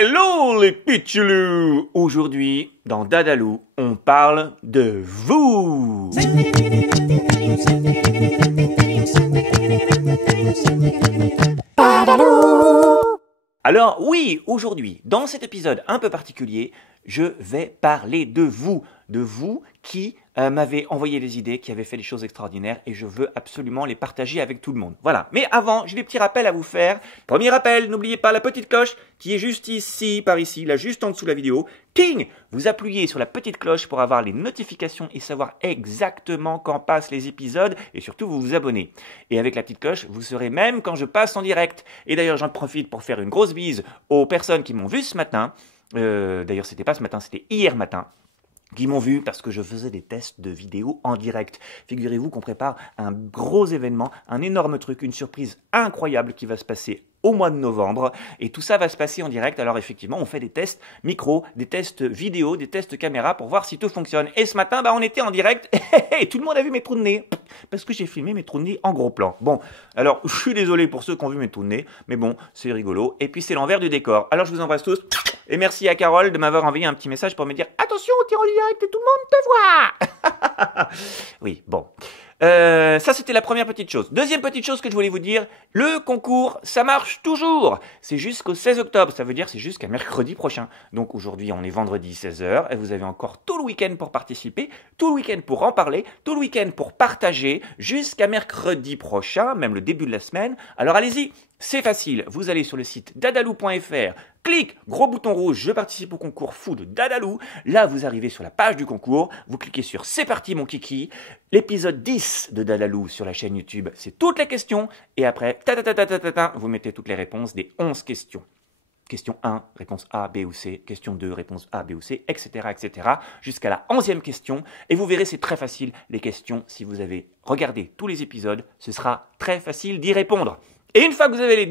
Hello les pitchoulous! Aujourd'hui, dans Dadalou, on parle de vous! Alors oui, aujourd'hui, dans cet épisode un peu particulier, je vais parler de vous qui m'avez envoyé des idées, qui avez fait des choses extraordinaires et je veux absolument les partager avec tout le monde. Voilà, mais avant, j'ai des petits rappels à vous faire. Premier rappel, n'oubliez pas la petite cloche qui est juste ici, par ici, là juste en dessous de la vidéo. Ting! Vous appuyez sur la petite cloche pour avoir les notifications et savoir exactement quand passent les épisodes et surtout vous vous abonnez. Et avec la petite cloche, vous saurez même quand je passe en direct. Et d'ailleurs, j'en profite pour faire une grosse bise aux personnes qui m'ont vu ce matin. D'ailleurs, c'était pas ce matin, c'était hier matin. Qui m'ont vu parce que je faisais des tests de vidéos en direct. Figurez-vous qu'on prépare un gros événement, un énorme truc, une surprise incroyable qui va se passer au mois de novembre. Et tout ça va se passer en direct. Alors effectivement, on fait des tests micro, des tests vidéo, des tests caméra pour voir si tout fonctionne. Et ce matin, on était en direct et tout le monde a vu mes trous de nez. Parce que j'ai filmé mes trous de nez en gros plan. Bon, alors je suis désolé pour ceux qui ont vu mes trous de nez. Mais bon, c'est rigolo. Et puis c'est l'envers du décor. Alors je vous embrasse tous. Et merci à Carole de m'avoir envoyé un petit message pour me dire « Attention, t'es en direct et tout le monde te voit !» Oui, bon. Ça, c'était la première petite chose. Deuxième petite chose que je voulais vous dire, le concours, ça marche toujours. C'est jusqu'au 16 octobre, ça veut dire c'est jusqu'à mercredi prochain. Donc aujourd'hui, on est vendredi 16h et vous avez encore tout le week-end pour participer, tout le week-end pour en parler, tout le week-end pour partager, jusqu'à mercredi prochain, même le début de la semaine. Alors allez-y, c'est facile. Vous allez sur le site dadalou.fr, clic, gros bouton rouge, je participe au concours fou de Dadalou. Là, vous arrivez sur la page du concours, vous cliquez sur c'est parti mon kiki. L'épisode 10 de Dadalou sur la chaîne YouTube, c'est toutes les questions. Et après, vous mettez toutes les réponses des 11 questions. Question 1, réponse A, B ou C. Question 2, réponse A, B ou C, etc. etc. jusqu'à la 11e question. Et vous verrez, c'est très facile. Les questions, si vous avez regardé tous les épisodes, ce sera très facile d'y répondre. Et une fois que vous avez les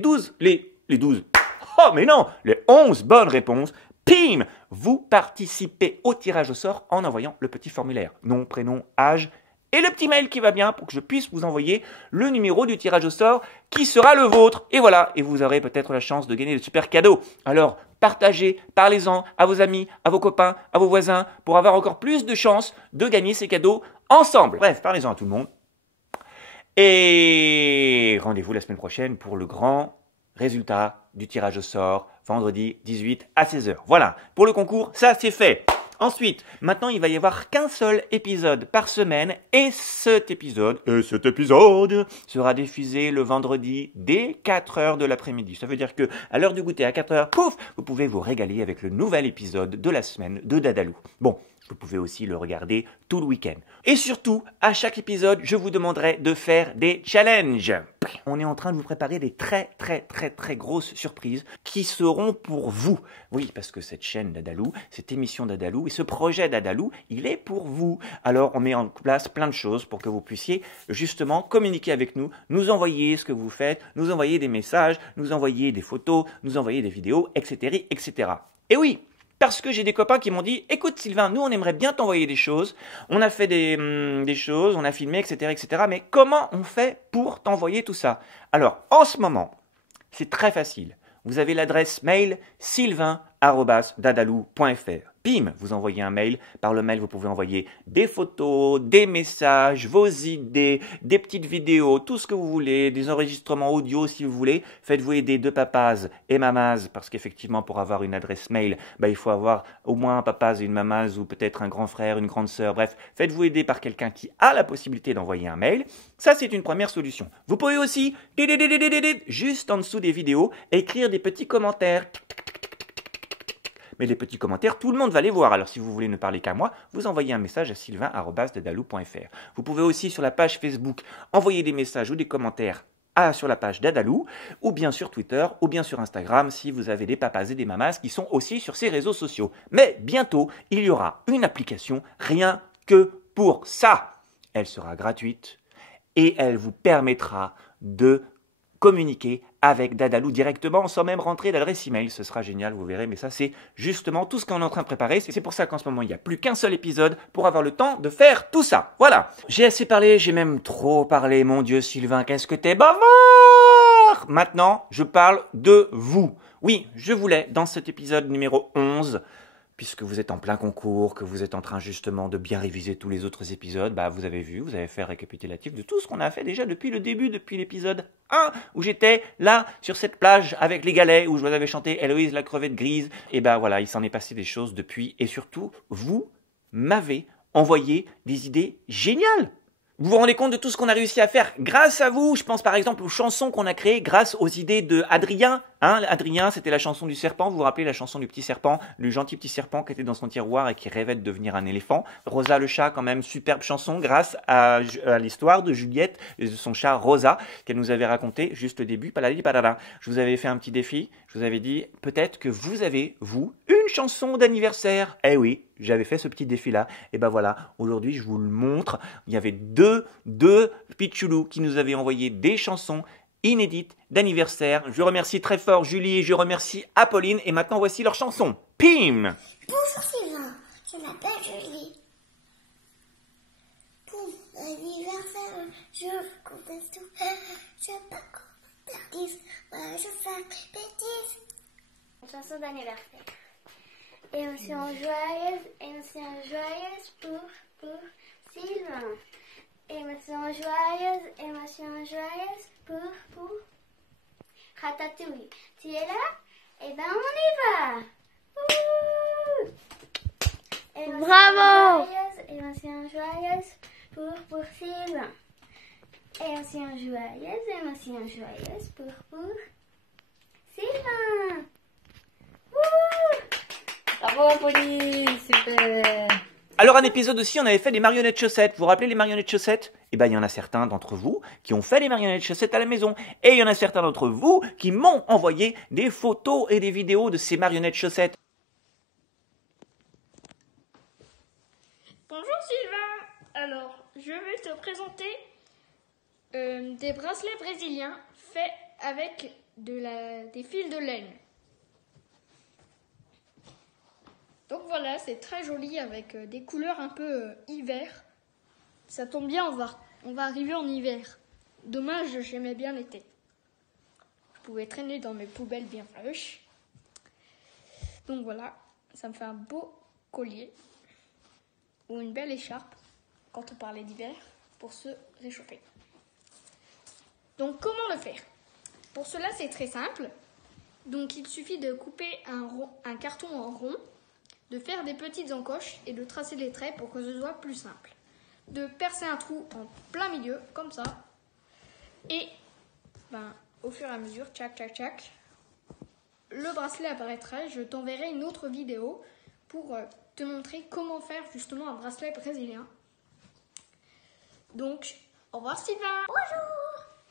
11 bonnes réponses, pim, vous participez au tirage au sort en envoyant le petit formulaire. Nom, prénom, âge et le petit mail qui va bien pour que je puisse vous envoyer le numéro du tirage au sort qui sera le vôtre. Et voilà, et vous aurez peut-être la chance de gagner de super cadeaux. Alors, partagez, parlez-en à vos amis, à vos copains, à vos voisins pour avoir encore plus de chances de gagner ces cadeaux ensemble. Bref, parlez-en à tout le monde. Et rendez-vous la semaine prochaine pour le grand résultat du tirage au sort, vendredi 18 à 16h. Voilà, pour le concours, ça c'est fait. Ensuite, maintenant il va y avoir qu'un seul épisode par semaine et cet épisode sera diffusé le vendredi dès 4h de l'après-midi. Ça veut dire que à l'heure du goûter à 4h, pouf, vous pouvez vous régaler avec le nouvel épisode de la semaine de Dadalou. Bon, vous pouvez aussi le regarder tout le week-end. Et surtout, à chaque épisode, je vous demanderai de faire des challenges. On est en train de vous préparer des très grosses surprises qui seront pour vous. Oui, parce que cette chaîne Dadalou, cette émission Dadalou et ce projet Dadalou, il est pour vous. Alors, on met en place plein de choses pour que vous puissiez justement communiquer avec nous, nous envoyer ce que vous faites, nous envoyer des messages, nous envoyer des photos, nous envoyer des vidéos, etc. etc. Et oui, parce que j'ai des copains qui m'ont dit « Écoute Sylvain, nous on aimerait bien t'envoyer des choses, on a fait des choses, on a filmé, etc. etc. mais comment on fait pour t'envoyer tout ça ?» Alors, en ce moment, c'est très facile. Vous avez l'adresse mail sylvain@dadalou.fr. Bim, vous envoyez un mail. Par le mail, vous pouvez envoyer des photos, des messages, vos idées, des petites vidéos, tout ce que vous voulez, des enregistrements audio si vous voulez. Faites-vous aider de papaz et mamaz, parce qu'effectivement, pour avoir une adresse mail, il faut avoir au moins un papaz et une mamaz, ou peut-être un grand frère, une grande sœur. Bref, faites-vous aider par quelqu'un qui a la possibilité d'envoyer un mail. Ça, c'est une première solution. Vous pouvez aussi, juste en dessous des vidéos, écrire des petits commentaires. Mais les petits commentaires, tout le monde va les voir. Alors si vous voulez ne parler qu'à moi, vous envoyez un message à sylvain@dadalou.fr. Vous pouvez aussi sur la page Facebook envoyer des messages ou des commentaires sur la page Dadalou, ou bien sur Twitter, ou bien sur Instagram, si vous avez des papas et des mamas qui sont aussi sur ces réseaux sociaux. Mais bientôt, il y aura une application rien que pour ça. Elle sera gratuite et elle vous permettra de communiquer avec Dadalou directement sans même rentrer l'adresse email. Ce sera génial, vous verrez, mais ça c'est justement tout ce qu'on est en train de préparer. C'est pour ça qu'en ce moment il n'y a plus qu'un seul épisode pour avoir le temps de faire tout ça. Voilà, j'ai assez parlé, j'ai même trop parlé. Mon Dieu Sylvain, qu'est-ce que t'es bavard! Maintenant, je parle de vous. Oui, je voulais, dans cet épisode numéro 11, puisque vous êtes en plein concours, que vous êtes en train justement de bien réviser tous les autres épisodes, bah vous avez vu, vous avez fait un récapitulatif de tout ce qu'on a fait déjà depuis le début, depuis l'épisode 1, où j'étais là, sur cette plage, avec les galets, où je vous avais chanté Héloïse la crevette grise, et bah voilà, il s'en est passé des choses depuis, et surtout, vous m'avez envoyé des idées géniales. Vous vous rendez compte de tout ce qu'on a réussi à faire grâce à vous? Je pense par exemple aux chansons qu'on a créées grâce aux idées de Adrien. Adrien, c'était la chanson du serpent. Vous vous rappelez la chanson du petit serpent, le gentil petit serpent qui était dans son tiroir et qui rêvait de devenir un éléphant. Rosa le chat, quand même, superbe chanson grâce à l'histoire de Juliette et de son chat Rosa qu'elle nous avait raconté juste au début. Palali palala. Je vous avais fait un petit défi. Je vous avais dit peut-être que vous avez, vous, une chanson d'anniversaire. Eh oui, j'avais fait ce petit défi-là. Et ben voilà, aujourd'hui, je vous le montre. Il y avait deux pitchoulous qui nous avaient envoyé des chansons inédites d'anniversaire. Je remercie très fort Julie et je remercie Apolline. Et maintenant, voici leur chanson. Pim! Bonjour Sylvain, je m'appelle Julie. Pour l'anniversaire, je vous compte tout. Je sais pas comment faire 10, moi je fais des bêtises. Une chanson d'anniversaire. Émotion joyeuse pour Sylvain. Émotion joyeuse pour Ratatouille. Tu es là? Eh ben on y va! Ouh! Bravo! Émotion joyeuse pour Sylvain. Émotion joyeuse pour Sylvain. Ouh! Bravo Apolline, super. Alors un épisode aussi, on avait fait les marionnettes chaussettes. Vous vous rappelez les marionnettes chaussettes? Eh bien, il y en a certains d'entre vous qui ont fait les marionnettes chaussettes à la maison. Et il y en a certains d'entre vous qui m'ont envoyé des photos et des vidéos de ces marionnettes chaussettes. Bonjour Sylvain, alors je vais te présenter des bracelets brésiliens faits avec des fils de laine. Donc voilà, c'est très joli avec des couleurs un peu hiver. Ça tombe bien, on va arriver en hiver. Dommage, j'aimais bien l'été. Je pouvais traîner dans mes poubelles bien fraîches. Donc voilà, ça me fait un beau collier ou une belle écharpe quand on parlait d'hiver pour se réchauffer. Donc comment le faire? Pour cela c'est très simple. Donc il suffit de couper un carton en rond, de faire des petites encoches et de tracer les traits pour que ce soit plus simple. De percer un trou en plein milieu comme ça et au fur et à mesure, tchac, le bracelet apparaîtra. Je t'enverrai une autre vidéo pour te montrer comment faire justement un bracelet brésilien. Donc, au revoir Sylvain.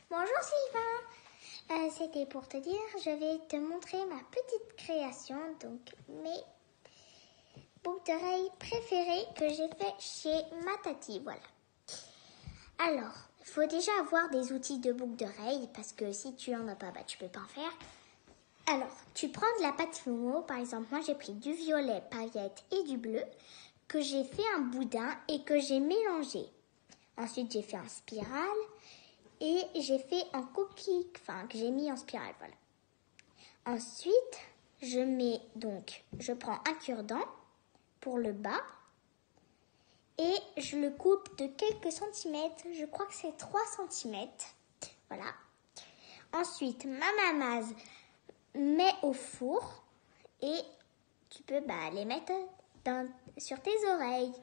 Bonjour Sylvain. C'était pour te dire, je vais te montrer ma petite création, donc mes boucles d'oreilles préférées que j'ai fait chez Matati, voilà. Alors, il faut déjà avoir des outils de boucles d'oreilles, parce que si tu en as pas, tu peux pas en faire. Alors, tu prends de la pâte fluo, par exemple, moi j'ai pris du violet, paillettes et du bleu, que j'ai fait un boudin et que j'ai mélangé. Ensuite, j'ai fait en spirale et j'ai fait en coquille, que j'ai mis en spirale, voilà. Ensuite, je prends un cure-dent pour le bas et je le coupe de quelques centimètres, je crois que c'est 3 centimètres, voilà. Ensuite, ma mamase met au four et tu peux les mettre sur tes oreilles.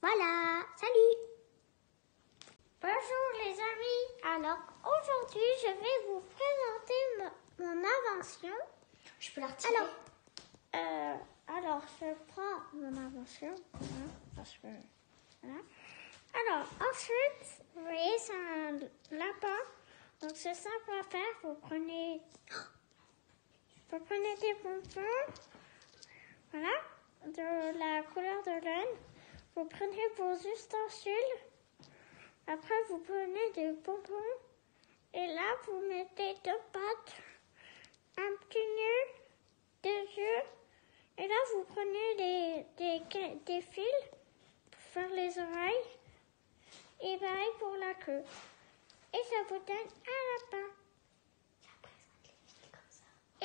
Voilà, salut! Bonjour les amis, alors aujourd'hui je vais vous présenter mon invention. Je peux la retirer? Alors je prends mon invention, parce que, voilà. Alors ensuite, vous voyez c'est un lapin, donc c'est simple à faire, vous prenez des bonbons, voilà, de la couleur de laine, vous prenez vos ustensiles. Après, vous prenez des bonbons et là, vous mettez 2 pattes, un petit nœud, 2 yeux. Et là, vous prenez des fils pour faire les oreilles et pareil pour la queue. Et ça vous donne un lapin.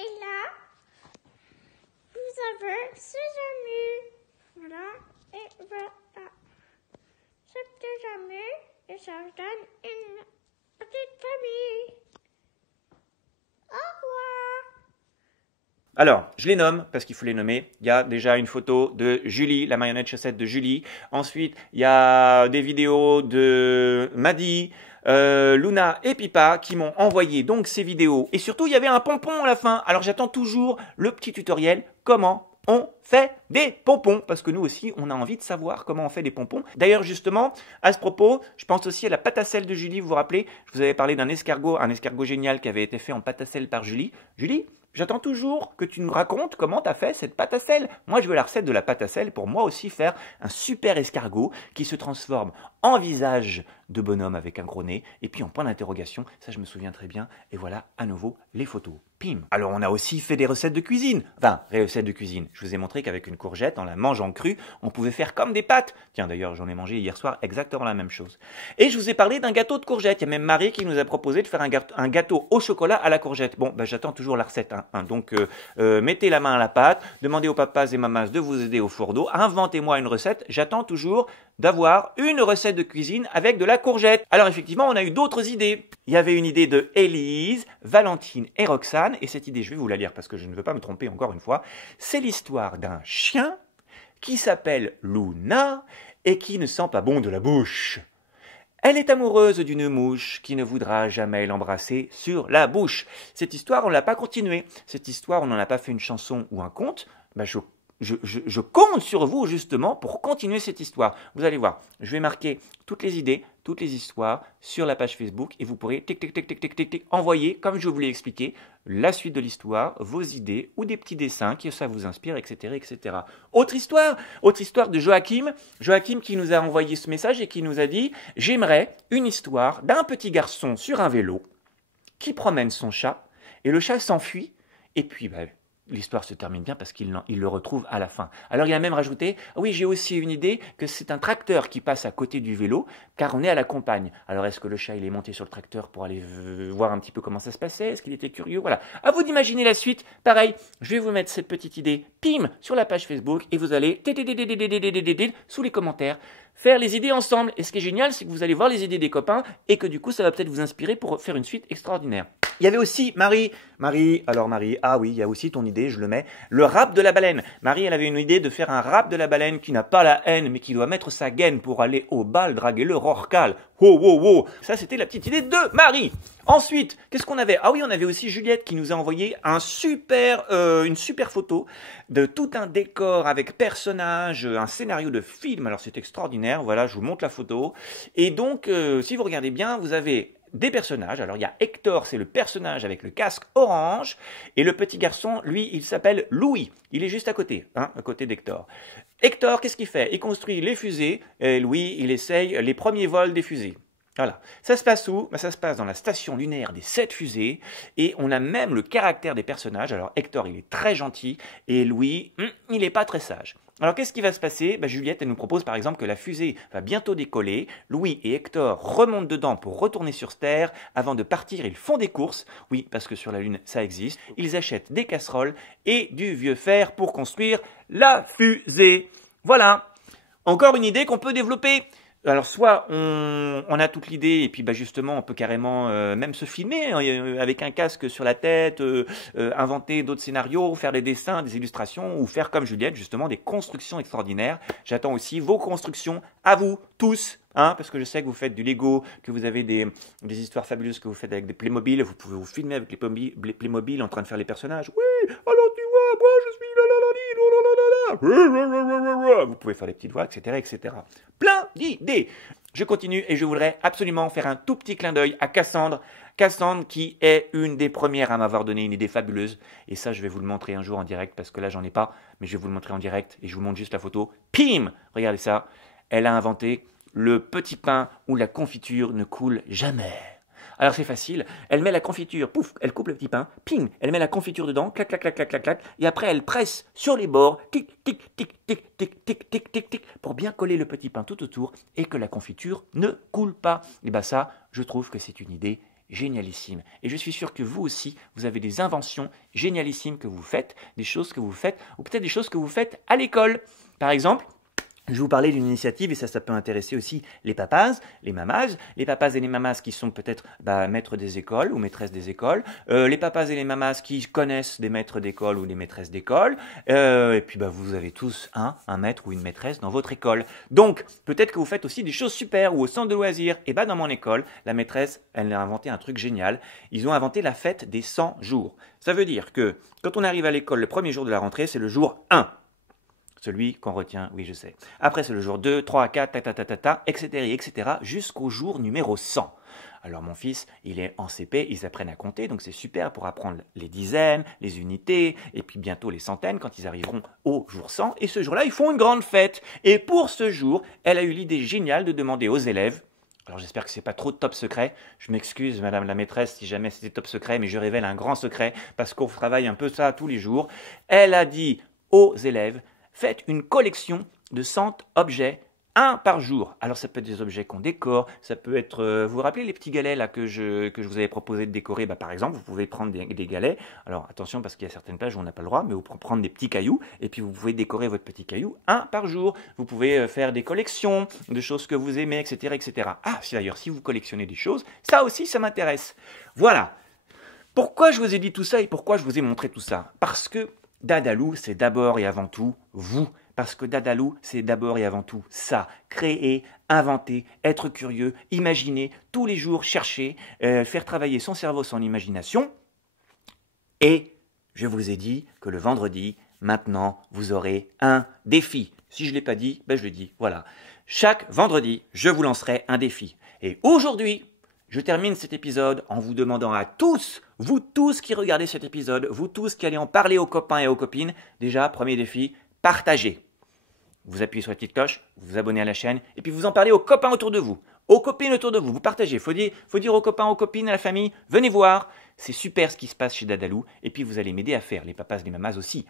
Et là, vous avez sésame. Voilà. Et voilà. Ce petit sésame. Et ça donne une petite famille. Au revoir. Alors, je les nomme parce qu'il faut les nommer. Il y a déjà une photo de Julie, la marionnette chaussette de Julie. Ensuite, il y a des vidéos de Maddy, Luna et Pipa qui m'ont envoyé donc ces vidéos. Et surtout, il y avait un pompon à la fin. Alors, j'attends toujours le petit tutoriel. Comment on fait des pompons, parce que nous aussi, on a envie de savoir comment on fait des pompons. D'ailleurs, justement, à ce propos, je pense aussi à la pâte à sel de Julie, vous vous rappelez? Je vous avais parlé d'un escargot, un escargot génial qui avait été fait en pâte à sel par Julie. Julie, j'attends toujours que tu nous racontes comment tu as fait cette pâte à sel. Moi, je veux la recette de la pâte à sel pour moi aussi faire un super escargot qui se transforme en visage de bonhomme avec un gros nez et puis en point d'interrogation. Ça, je me souviens très bien. Et voilà, à nouveau, les photos. Pim. Alors, on a aussi fait des recettes de cuisine. Enfin, des recettes de cuisine. Je vous ai montré qu'avec une courgette, en la mangeant crue, on pouvait faire comme des pâtes. Tiens, d'ailleurs, j'en ai mangé hier soir exactement la même chose. Et je vous ai parlé d'un gâteau de courgette. Il y a même Marie qui nous a proposé de faire un gâteau au chocolat à la courgette. Bon, ben, j'attends toujours la recette. Donc, mettez la main à la pâte, demandez aux papas et mamas de vous aider au four d'eau, inventez-moi une recette. J'attends toujours d'avoir une recette de cuisine avec de la courgette. Alors effectivement, on a eu d'autres idées. Il y avait une idée de Élise, Valentine et Roxane, et cette idée, je vais vous la lire parce que je ne veux pas me tromper encore une fois. C'est l'histoire d'un chien qui s'appelle Luna et qui ne sent pas bon de la bouche. Elle est amoureuse d'une mouche qui ne voudra jamais l'embrasser sur la bouche. Cette histoire, on ne l'a pas continuée. Cette histoire, on n'en a pas fait une chanson ou un conte. Ben, je compte sur vous justement pour continuer cette histoire. Vous allez voir, je vais marquer toutes les idées, toutes les histoires sur la page Facebook et vous pourrez envoyer, comme je vous l'ai expliqué, la suite de l'histoire, vos idées ou des petits dessins que ça vous inspire, etc., etc. Autre histoire de Joachim qui nous a envoyé ce message et qui nous a dit « J'aimerais une histoire d'un petit garçon sur un vélo qui promène son chat et le chat s'enfuit et puis l'histoire se termine bien parce qu'il le retrouve à la fin. » Alors il a même rajouté « Oui, j'ai aussi une idée que c'est un tracteur qui passe à côté du vélo car on est à la campagne. Alors est-ce que le chat il est monté sur le tracteur pour aller voir un petit peu comment ça se passait? Est-ce qu'il était curieux? Voilà. À vous d'imaginer la suite. Pareil, je vais vous mettre cette petite idée, pim, sur la page Facebook et vous allez sous les commentaires faire les idées ensemble. Et ce qui est génial, c'est que vous allez voir les idées des copains et que du coup, ça va peut-être vous inspirer pour faire une suite extraordinaire. Il y avait aussi Marie, ah oui, il y a aussi ton idée, je le mets, le rap de la baleine. Marie, elle avait une idée de faire un rap de la baleine qui n'a pas la haine, mais qui doit mettre sa gaine pour aller au bal draguer le rorcal. Wow, wow, wow. Ça, c'était la petite idée de Marie. Ensuite, qu'est-ce qu'on avait? Ah oui, on avait aussi Juliette qui nous a envoyé une super photo de tout un décor avec personnages, un scénario de film. Alors, c'est extraordinaire. Voilà, je vous montre la photo. Et donc, si vous regardez bien, vous avez des personnages. Alors il y a Hector, c'est le personnage avec le casque orange, et le petit garçon, lui, il s'appelle Louis. Il est juste à côté d'Hector. Hector, qu'est-ce qu'il fait? Il construit les fusées, et Louis, il essaye les premiers vols des fusées. Voilà. Ça se passe où? Ça se passe dans la station lunaire des 7 fusées, et on a même le caractère des personnages. Alors Hector, il est très gentil, et Louis, il n'est pas très sage. Alors qu'est-ce qui va se passer? Juliette, elle nous propose par exemple que la fusée va bientôt décoller. Louis et Hector remontent dedans pour retourner sur Terre. Avant de partir, ils font des courses. Oui, parce que sur la Lune, ça existe. Ils achètent des casseroles et du vieux fer pour construire la fusée. Voilà. Encore une idée qu'on peut développer. Alors soit on a toute l'idée et puis justement on peut carrément même se filmer avec un casque sur la tête, inventer d'autres scénarios, faire des dessins, des illustrations ou faire comme Juliette justement des constructions extraordinaires. J'attends aussi vos constructions à vous tous. Parce que je sais que vous faites du Lego, que vous avez des histoires fabuleuses que vous faites avec des Playmobil, vous pouvez vous filmer avec les Playmobil en train de faire les personnages. Oui, alors tu vois, moi je suis vous pouvez faire les petites voix, etc., etc. Plein d'idées. Je continue et je voudrais absolument faire un tout petit clin d'œil à Cassandre. Cassandre qui est une des premières à m'avoir donné une idée fabuleuse. Et ça, je vais vous le montrer un jour en direct parce que là, j'en ai pas. Mais je vais vous le montrer en direct et je vous montre juste la photo. Pim! Regardez ça. Elle a inventé le petit pain où la confiture ne coule jamais. Alors c'est facile, elle met la confiture, pouf, elle coupe le petit pain, ping, elle met la confiture dedans, clac, clac, clac, clac, clac, clac, et après elle presse sur les bords, tic, tic, tic, tic, tic, tic, tic, tic, tic, pour bien coller le petit pain tout autour et que la confiture ne coule pas. Et ça, je trouve que c'est une idée génialissimes. Et je suis sûr que vous aussi, vous avez des inventions génialissimes que vous faites, des choses que vous faites, ou peut-être des choses que vous faites à l'école. Par exemple, je vais vous parler d'une initiative, et ça peut intéresser aussi les papas, les mamas. Les papas et les mamas qui sont peut-être maîtres des écoles ou maîtresses des écoles. Les papas et les mamas qui connaissent des maîtres d'école ou des maîtresses d'école. Et puis vous avez tous un maître ou une maîtresse dans votre école. Donc, peut-être que vous faites aussi des choses super ou au centre de loisirs. Et dans mon école, la maîtresse, elle a inventé un truc génial. Ils ont inventé la fête des 100 jours. Ça veut dire que quand on arrive à l'école le premier jour de la rentrée, c'est le jour 1. Celui qu'on retient, oui, je sais. Après, c'est le jour 2, 3, 4, etc., jusqu'au jour numéro 100. Alors, mon fils, il est en CP, ils apprennent à compter, donc c'est super pour apprendre les dizaines, les unités, et puis bientôt les centaines quand ils arriveront au jour 100. Et ce jour-là, ils font une grande fête. Et pour ce jour, elle a eu l'idée géniale de demander aux élèves, alors j'espère que ce n'est pas trop de top secret, je m'excuse madame la maîtresse si jamais c'était top secret, mais je révèle un grand secret, parce qu'on travaille un peu ça tous les jours. Elle a dit aux élèves, faites une collection de 100 objets, un par jour. Alors ça peut être des objets qu'on décore, ça peut être, vous vous rappelez les petits galets là que je vous avais proposé de décorer, par exemple, vous pouvez prendre des galets, alors attention parce qu'il y a certaines plages où on n'a pas le droit, mais vous pouvez prendre des petits cailloux, et puis vous pouvez décorer votre petit caillou un par jour. Vous pouvez faire des collections de choses que vous aimez, etc. etc. Ah, d'ailleurs, si vous collectionnez des choses, ça aussi, ça m'intéresse. Voilà. Pourquoi je vous ai dit tout ça et pourquoi je vous ai montré tout ça? Parce que Dadalou, c'est d'abord et avant tout vous. Parce que Dadalou, c'est d'abord et avant tout ça. Créer, inventer, être curieux, imaginer, tous les jours chercher, faire travailler son cerveau, son imagination. Et je vous ai dit que le vendredi, maintenant, vous aurez un défi. Si je ne l'ai pas dit, je le dis. Voilà. Chaque vendredi, je vous lancerai un défi. Et aujourd'hui, je termine cet épisode en vous demandant à tous, vous tous qui regardez cet épisode, vous tous qui allez en parler aux copains et aux copines, déjà, premier défi, partagez. Vous appuyez sur la petite cloche, vous vous abonnez à la chaîne, et puis vous en parlez aux copains autour de vous, aux copines autour de vous, vous partagez. Faut dire aux copains, aux copines, à la famille, venez voir, c'est super ce qui se passe chez Dadalou, et puis vous allez m'aider à faire, les papas, les mamas aussi.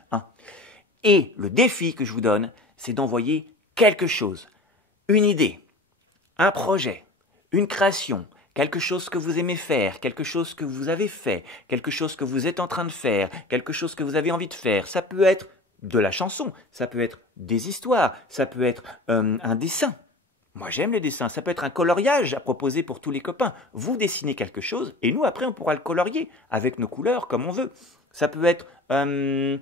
Et le défi que je vous donne, c'est d'envoyer quelque chose, une idée, un projet, une création, quelque chose que vous aimez faire, quelque chose que vous avez fait, quelque chose que vous êtes en train de faire, quelque chose que vous avez envie de faire. Ça peut être de la chanson, ça peut être des histoires, ça peut être un dessin. Moi, j'aime les dessins. Ça peut être un coloriage à proposer pour tous les copains. Vous dessinez quelque chose et nous, après, on pourra le colorier avec nos couleurs comme on veut. Ça peut être une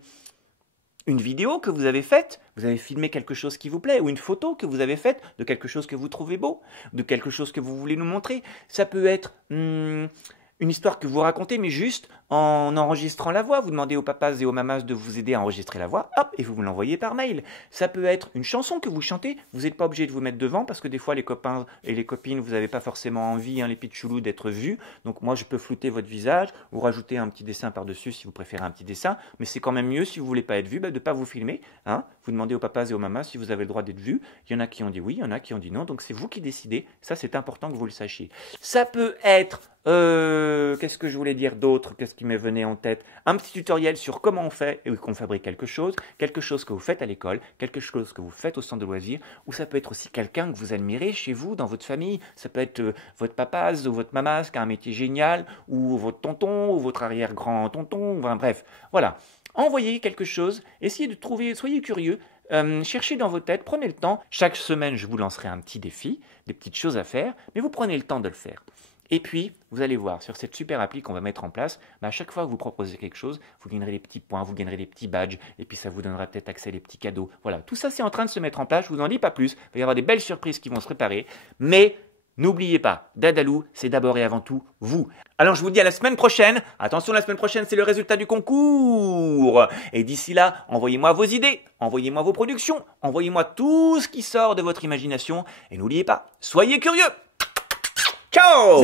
vidéo que vous avez faite, vous avez filmé quelque chose qui vous plaît, ou une photo que vous avez faite de quelque chose que vous trouvez beau, de quelque chose que vous voulez nous montrer. Ça peut être une histoire que vous racontez, mais juste en enregistrant la voix. Vous demandez aux papas et aux mamas de vous aider à enregistrer la voix, hop, et vous me l'envoyez par mail. Ça peut être une chanson que vous chantez, vous n'êtes pas obligé de vous mettre devant, parce que des fois, les copains et les copines, vous n'avez pas forcément envie, les pitchoulous, d'être vus. Donc moi, je peux flouter votre visage, ou rajouter un petit dessin par-dessus si vous préférez un petit dessin, mais c'est quand même mieux, si vous ne voulez pas être vu, de ne pas vous filmer. Vous demandez aux papas et aux mamas si vous avez le droit d'être vu. Il y en a qui ont dit oui, il y en a qui ont dit non, donc c'est vous qui décidez. Ça, c'est important que vous le sachiez. Ça peut être qu'est-ce que je voulais dire d'autre? Qu'est-ce qui m'est venu en tête? Un petit tutoriel sur comment on fait et qu'on fabrique quelque chose que vous faites à l'école, quelque chose que vous faites au centre de loisirs, ou ça peut être aussi quelqu'un que vous admirez chez vous, dans votre famille. Ça peut être votre papa ou votre maman qui a un métier génial, ou votre tonton, ou votre arrière-grand-tonton, bref. Voilà. Envoyez quelque chose, essayez de trouver, soyez curieux. Cherchez dans vos têtes, prenez le temps. Chaque semaine, je vous lancerai un petit défi, des petites choses à faire, mais vous prenez le temps de le faire. Et puis, vous allez voir, sur cette super appli qu'on va mettre en place, à chaque fois que vous proposez quelque chose, vous gagnerez des petits points, vous gagnerez des petits badges, et puis ça vous donnera peut-être accès à des petits cadeaux. Voilà, tout ça c'est en train de se mettre en place, je vous en dis pas plus, il va y avoir des belles surprises qui vont se préparer, mais n'oubliez pas, Dadalou, c'est d'abord et avant tout vous. Alors je vous dis à la semaine prochaine, attention, la semaine prochaine c'est le résultat du concours, et d'ici là, envoyez-moi vos idées, envoyez-moi vos productions, envoyez-moi tout ce qui sort de votre imagination, et n'oubliez pas, soyez curieux. Ciao!